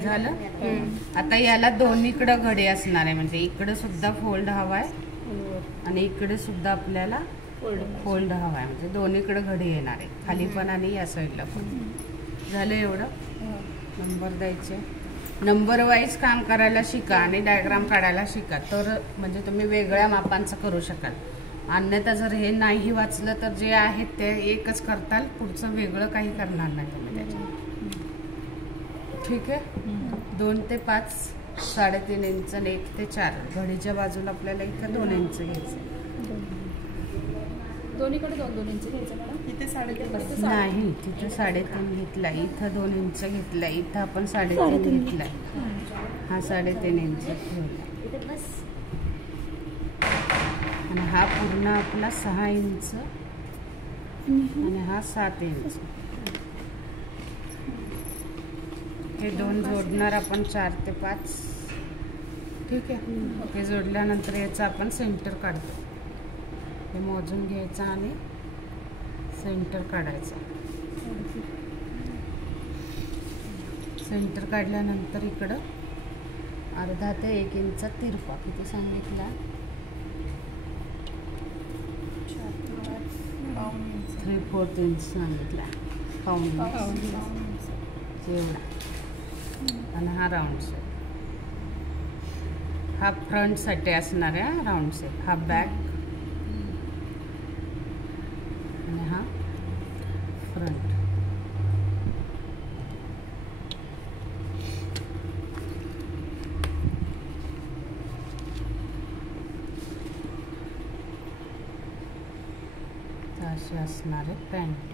झालं. आता याला दोन्हीकडे घडी असणार आहे, म्हणजे इकडे सुद्धा फोल्ड हवाय आणि इकडे सुद्धा आपल्याला फोल्ड हवाय, म्हणजे दोन्हीकडे घडी येणार आहे, खाली पण आणि या साईडला पण. झालं एवढं. नंबर द्यायचे, नंबर वाईज काम करायला शिका आणि डायग्राम काढायला शिका, तर म्हणजे तुम्ही वेगळ्या मापांचं करू शकाल. अन्यथा जर हे नाही वाचलं तर जे आहेत ते एकच करताल, पुढचं वेगळं काही करणार नाही तुम्ही त्याच्यात. ठीक आहे. 2 ते 5 3.5 इंच आणि 1 ते 4 घडीच्या बाजूला आपल्याला इथं 2 इंच घ्यायचं. दोन्हीकडे 2-2 इंच घ्यायचं मॅडम. तिथे 3.5 नाही, तिथे 3.5 घेतला, इथं 2 इंच घेतला, इथं आपण 3.5 घेतला, हा 3.5 इंच ठेवला आणि हा पूर्ण आपला 6 इंच आणि हा 7 इंच. हे 2 जोडणार आपण 4 ते 5. ठीक आहे. हे जोडल्यानंतर याचं आपण सेंटर काढतो. हे मोजून घ्यायचं आणि सेंटर काढायचं. सेंटर काढल्यानंतर इकडं अर्धा ते 1 इंच तिरपा, किती सांगितला? 3/4 इंच सांगितला, पाऊण एवढा. आणि हा राऊंड शेप, हा फ्रंट साठी असणार आहे राऊंड शेप, हा बॅक आणि हा फ्रंट. अशी असणार आहे पॅन्ट.